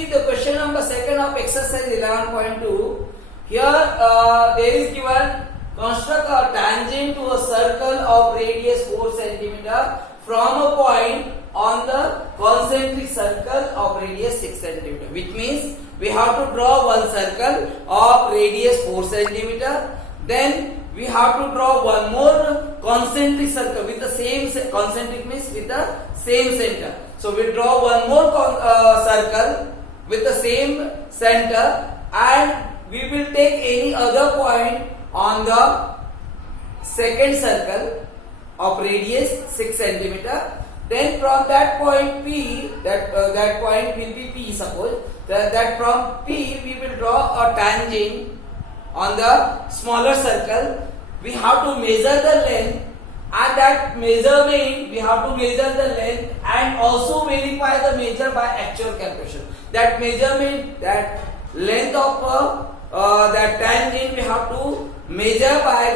see the question number second of exercise 11.2. Here there is given construct a tangent to a circle of radius 4 cm from a point on the concentric circle of radius 6 cm. Which means we have to draw one circle of radius 4 cm. Then we have to draw one more concentric circle with the same concentric means with the same center. So we draw one more circle with the same center, and we will take any other point on the second circle of radius 6 cm. Then from that point P, that point will be P, suppose that from P we will draw a tangent on the smaller circle. We have to measure the length, and that measurement we have to measure the length and also verify the measure by actual calculation. That measurement, that length of that tangent we have to measure by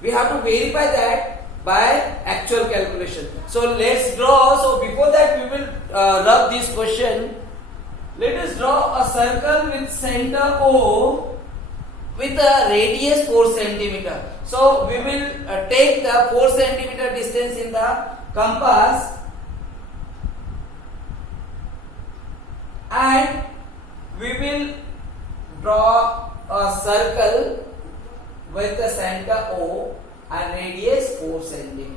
we have to verify that by actual calculation. So let's draw. So before that we will rub this question. Let us draw a circle with center O with a radius 4 cm. So we will take the 4 cm distance in the compass, and we will draw a circle with the center O and radius 4 cm.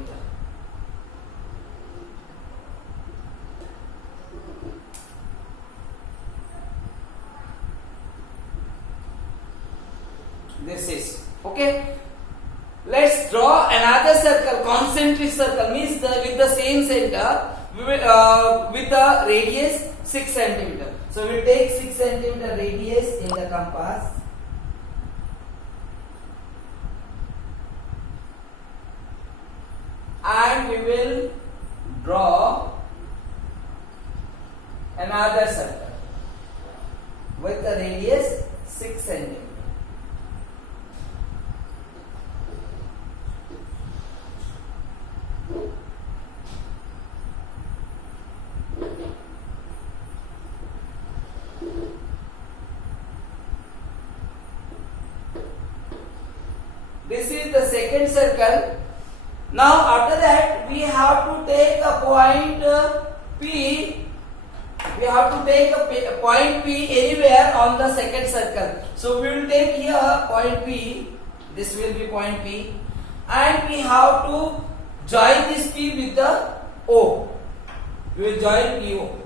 This is okay. Let's draw another circle, concentric circle, means with the same center, we will, with the radius 6 cm. So we will take 6 cm radius in the compass, and we will draw another circle with the radius 6 cm. This is the second circle. Now after that we have to take a point P. We have to take a point P anywhere on the second circle. So we will take here point P. This will be point P, and we have to join this P with the O. We will join PO.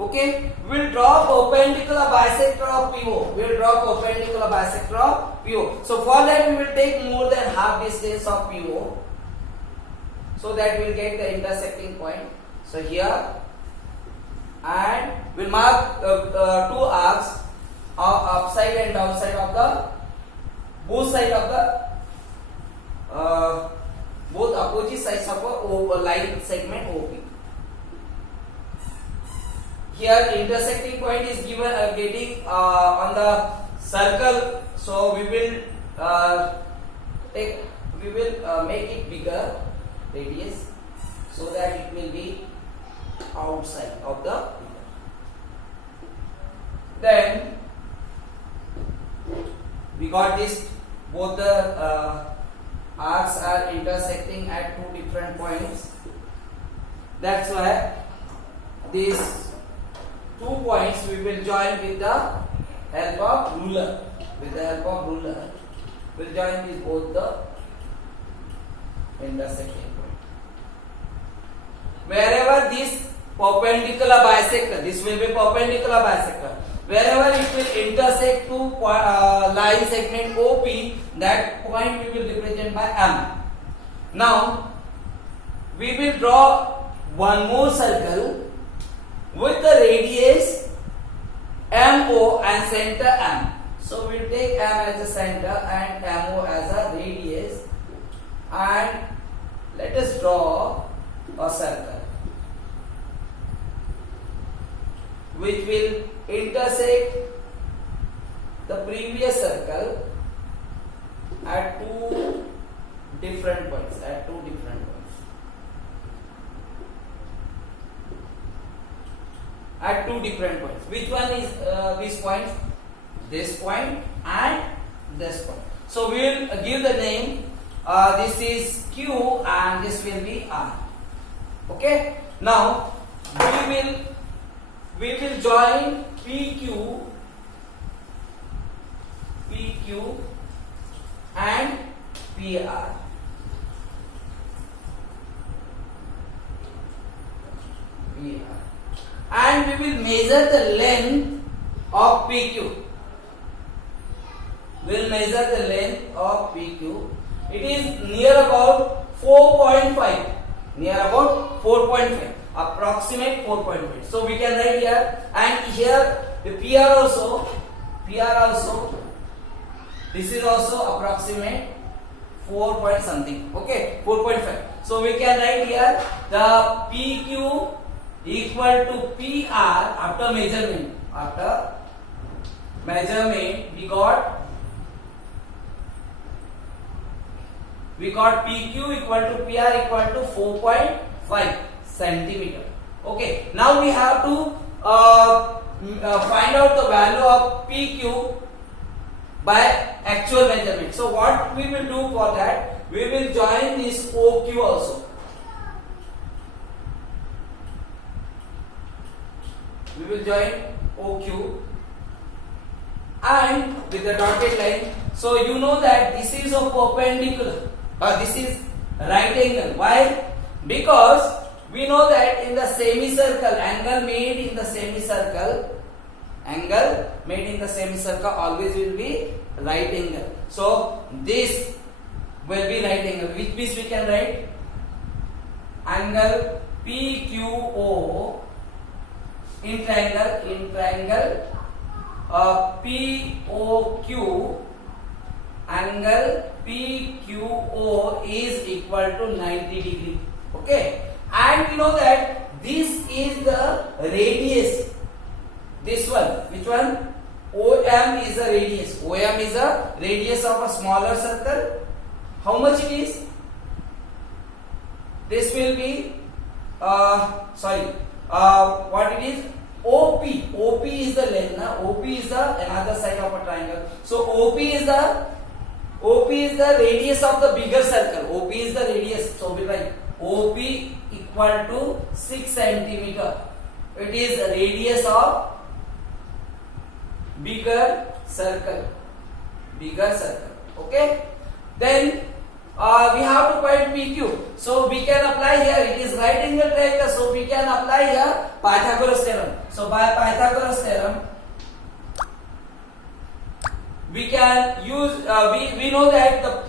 Okay, we will draw perpendicular bisector of PO. We will draw perpendicular bisector of PO. So for that we will take more than half distance of PO, so that we will get the intersecting point. So here, and we will mark two arcs upside and downside of the both side of the both opposite sides of a line segment OP. Here intersecting point is given getting on the circle, so we will make it bigger radius, so that it will be outside of the figure. Then we got this, both the arcs are intersecting at two different points. That's why these 2 points we will join with the help of ruler. With the help of ruler, we will join these both the intersecting point. Wherever this perpendicular bisector, this will be perpendicular bisector. Wherever it will intersect to line segment OP, that point we will represent by M. Now we will draw one more circle with the radius MO and center M. So we will take M as a center and MO as a radius, and let us draw a circle which will intersect previous circle at two different points. At two different points. Which one is this point? This point and this point. So we will give the name. This is Q and this will be R. Okay. Now we will join PQ and PR. And we will measure the length of PQ. We will measure the length of PQ. It is near about 4.5. Approximate 4.5. So we can write here, and here the PR also. This is also approximate 4 point something. Okay, 4.5. So we can write here the PQ equal to PR after measurement. We got PQ equal to PR equal to 4.5 centimeter. Okay, now we have to find out the value of PQ by actual measurement. So what we will do for that, we will join this OQ also. We will join OQ and with the dotted line. So you know that this is a perpendicular. This is right angle. Why? Because we know that in the semicircle, angle made in the semicircle always will be right angle. So this will be right angle, which means we can write angle PQO in triangle POQ, angle PQO is equal to 90 degree. Okay, and we know that this is the radius. This one, which one? OM is the radius. OM is the radius of a smaller circle. How much it is? This will be what it is? OP. OP is the length. OP is the another side of a triangle. So OP is the radius of the bigger circle. OP is the radius. So we write OP equal to 6 centimeter. It is the radius of bigger circle. Okay. Then we have to find PQ. So we can apply here. It is right angle triangle. So we can apply here Pythagoras theorem. So by Pythagoras theorem, we can use. We know that the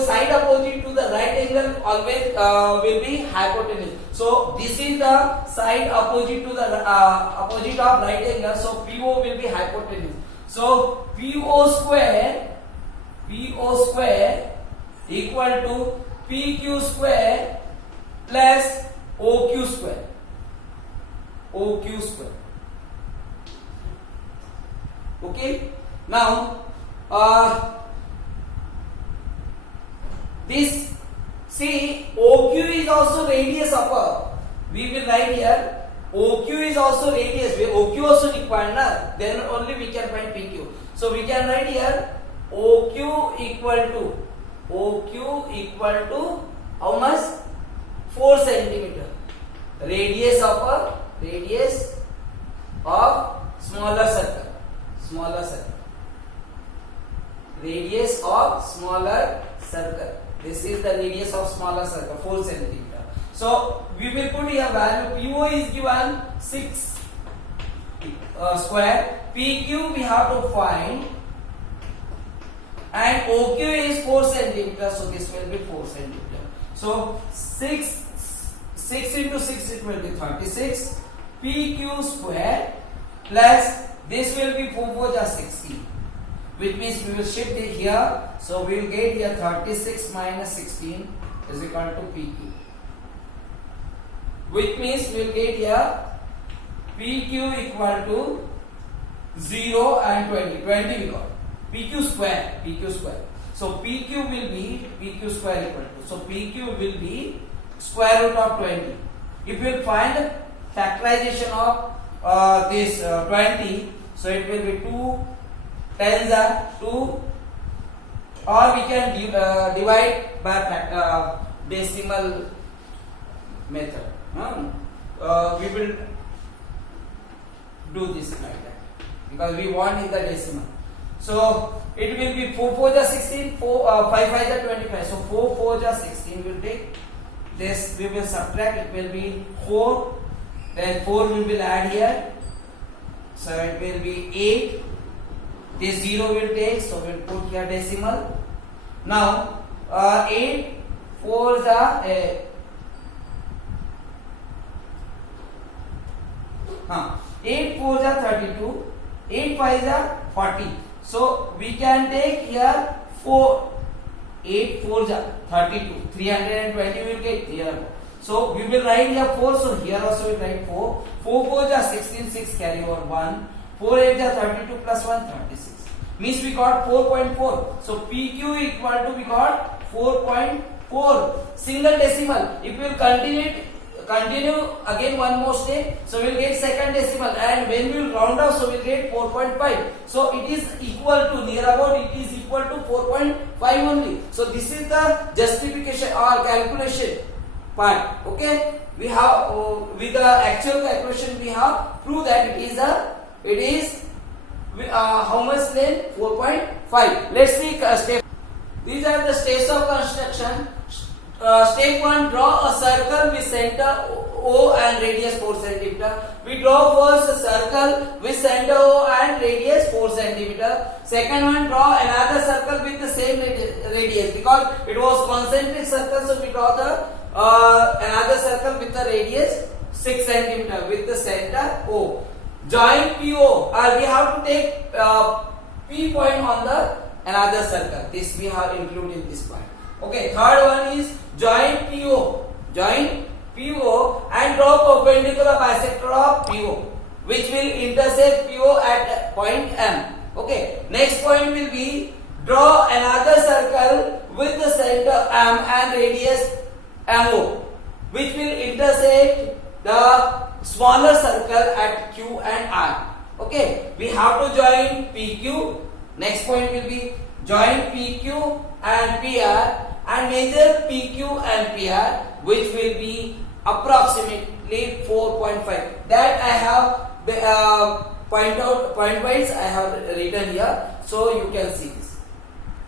side opposite to the right angle always will be hypotenuse. So this is the side opposite to the opposite of right angle. So PO will be hypotenuse. So PO square equal to PQ square plus OQ square. Okay. Now this, see, OQ is also radius upper. We will write here OQ is also radius. OQ also required, na? Then only we can find PQ. So we can write here OQ equal to how much? 4 centimeter. Radius of smaller circle. Radius of smaller circle. This is the radius of smaller circle, 4 centimeter. So we will put here value. PO is given 6 square. PQ we have to find, and OQ is 4 centimeter. So this will be 4 centimeter. So 6 into 6 it will be 36. PQ square plus this will be 4 just 16. Which means we will shift it here. So we will get here 36 minus 16 is equal to PQ. Which means we will get here PQ equal to 0 and 20. 20 we got. PQ square. So PQ will be PQ square equal to. So PQ will be square root of 20. If we find factorization of this 20, so it will be 2 tens are 2, or we can divide by decimal method. We will do this like that because we want in the decimal. So it will be 4 4 is 16, 5 5 is 25. So 4 4 is 16. We will take this. We will subtract. It will be 4. Then 4 we will add here. So it will be 8. This 0 will take. So we will put here decimal. Now 8 4 is 8 4 is 32. 8 5 is 40. So we can take here 4. 8 4 is 32. 320 we will get here. So we will write here 4. So here also we write 4. 4 4 is 16. 6 carry over 1. 4 8 is 32 plus 1 36. Means we got 4.4. So PQ equal to we got 4.4. Single decimal. If we will continue again one more step, so we will get second decimal, and when we will round off, so we will get 4.5. So it is equal to, near about it is equal to 4.5 only. So this is the justification or calculation part. Okay, we have with the actual calculation we have proved that it is how much length? 4.5. Let's see step. These are the steps of construction. Step 1, draw a circle with center O and radius 4 cm. We draw first a circle with center O and radius 4 cm. Second one, draw another circle with the same radius, because it was concentric circle, so we draw the another circle with the radius 6 cm with the center O. Join PO, we have to take P point on the another circle. This we have included in this point. Okay, third one is join PO. Join PO and draw perpendicular bisector of PO, which will intersect PO at point M. Okay, next point will be draw another circle with the center M and radius MO, which will intersect the smaller circle at Q and R. Okay, we have to join PQ. Next point will be join PQ and PR and measure PQ and PR, which will be approximately 4.5. That I have point wise I have written here, so you can see this.